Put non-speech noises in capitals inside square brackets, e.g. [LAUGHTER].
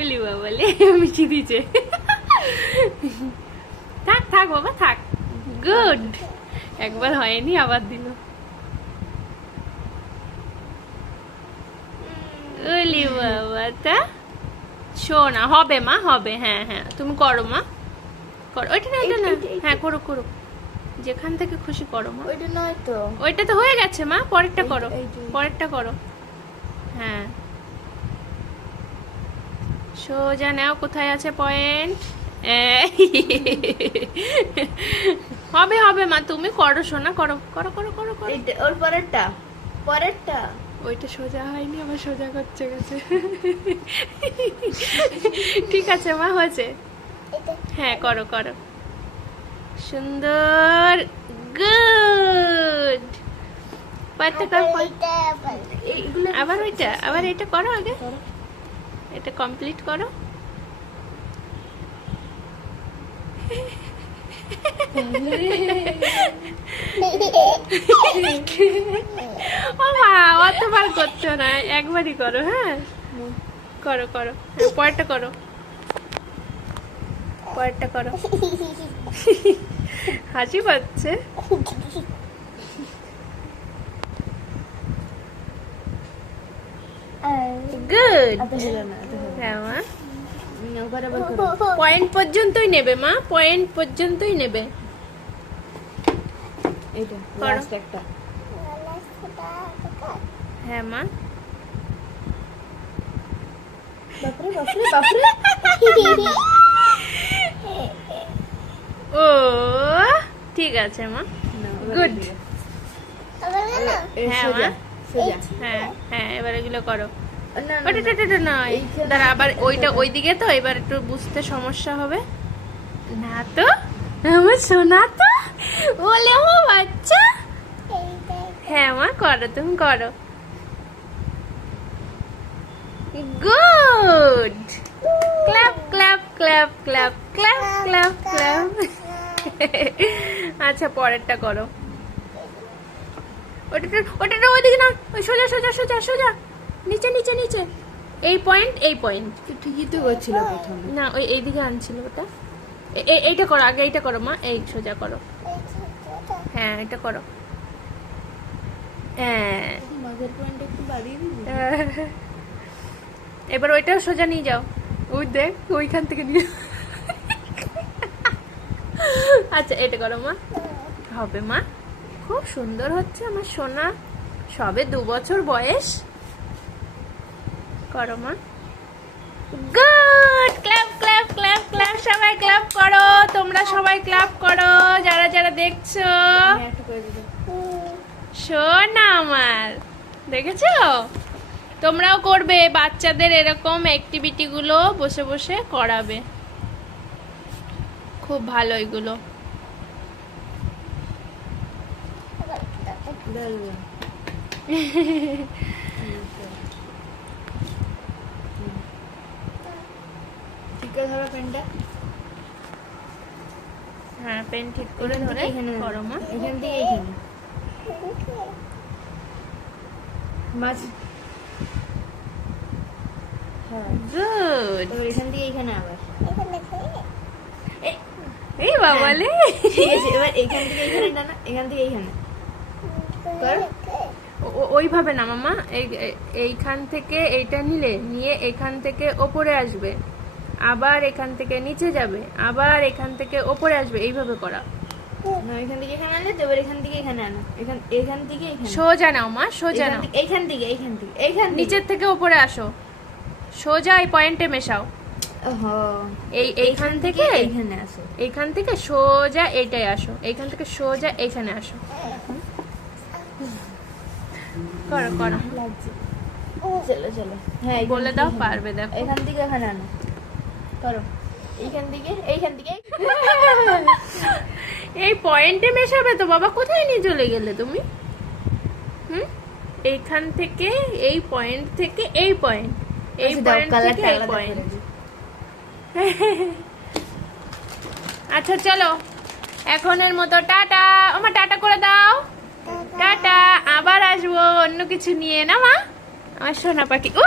উলি বাবালে মিশি দিছে থাক থাক বাবা থাক। গুড একবার হয়নি আবার দিল। উলি বাবা তা? শোনা হবে মা হবে হ্যাঁ হ্যাঁ। তুমি করো মা। করো। ওইটা না? ওইটা না। হ্যাঁ করো করো। যেখান থেকে খুশি করো মা। ওইটা নয় তো। ওইটা তো হয়ে গেছে মা পরেরটা করো। পরেরটা করো। হ্যাঁ। সোজা নাও কোথায় আছে পয়েন্ট হবে হবে মা তুমি করো শোনা করো করো করো করো করো। ওর পরেরটা পরেরটা। ওইটা সোজা হয়নি আবার সোজা করছে গেছে। ঠিক আছে মা হয়েছে। হ্যাঁ করো করো। সুন্দর গুড আবার ওইটা আবার এটা করো আগে। এটা কমপ্লিট করো। ও মা অতবার করছ না। একবারই করো হ্যাঁ? করো করো। হ্যাঁ, পরেরটা করো। পরেরটা করো। হাসি পাচ্ছে। গুড পয়েন্ট পর্যন্তই নেবে মা পয়েন্ট পর্যন্তই নেবে হ্যাঁ মা বাপরে বাপরে বাপরে ও ঠিক আছে মা। এই হ্যাঁ, সোজা, মা। হ্যাঁ হ্যাঁ এবার এগুলো করো নয় দাঁড়া আবার ওইটা ওইদিকে তো এবার একটু বুঝতে সমস্যা হবে। না তো আমার শোনা তো? বলে বাচ্চা? হ্যাঁ মা করো তুমি করো। গুড! আচ্ছা পরেরটা করো। ওটা ওটা ওইদিকে না ওই সোজা সোজা সোজা সোজা। নিচে নিচে নিচে। এই পয়েন্ট এই পয়েন্ট ঠিকই তো করছিল প্রথমে। না ওই এইদিকে আনছিল ওটা। এইটা করো আগে এইটা করো মা। এই সোজা করো। হ্যাঁ এটা করো। হ্যাঁ। [LAUGHS] এবার ওইটাও সোজা নিয়ে যাও। ওই দেখ ওইখান থেকে নিয়ে [LAUGHS] আচ্ছা এটা করো মা। হবে মা। খুব সুন্দর হচ্ছে আমার সোনা। সবে দু বছর বয়স। করো মা। Good clap clap clap clap সবাই ক্ল্যাপ করো। তোমরা সবাই ক্ল্যাপ করো যারা যারা দেখছ। শোনা আমার দেখেছ? তোমরাও করবে বাচ্চাদের এরকম অ্যাক্টিভিটি গুলো বসে বসে করাবে। খুব ভালো এগুলো। [LAUGHS] [LAUGHS] আছে ধরো পেনটা? হ্যাঁ পেন ঠিক করে ধরে এখানে করো মা। এখান থেকে এইখানে মাছ হ্যাঁ গুড এবার এখান থেকে এইখানে আবার। এই বাবালে ঠিক এবার এখান থেকে এইখানে টানা এখান থেকে কর। ও- ও- ওইভাবে না মামা এই এই- এইখান থেকে এইটা নিলে নিয়ে এখান থেকে ওপরে আসবে। আবার এখান থেকে নিচে যাবে আবার এখান থেকে ওপরে আসবে এইভাবে করা। এখান থেকে এখানে আনলে এখান থেকে এখানে আনো এখান এখান থেকে এখানে সোজা নাও মা সোজা এখান নাও। থেকে- থেকে নিচের থেকে উপরে আসো। সোজা এই পয়েন্টে মেশাও। এই এইখান থেকে এইখানে আসো। এইখান থেকে সোজা এইটাই আসো এইখান থেকে সোজা এইখানে আসো। করো করো। চলো চলো। হ্যাঁ বলে দাও পারবে দেখো। এখান থেকে এখানে আনো। করো। এইখান থেকে এইখান থেকে [LAUGHS] এই পয়েন্টে মেশাবে তো বাবা কোথায় নিয়ে চলে গেলে তুমি? হুম? এইখান থেকে এই পয়েন্ট থেকে এই পয়েন্ট। এই আচ্ছা, পয়েন্ট থেকে এই পয়েন্ট। [LAUGHS] আচ্ছা চলো। এখনের মতো টাটা। আমার টাটা করে দাও। টাটা। আবার আসব অন্য কিছু নিয়ে। না মা। আমার সোনা পাখি। ও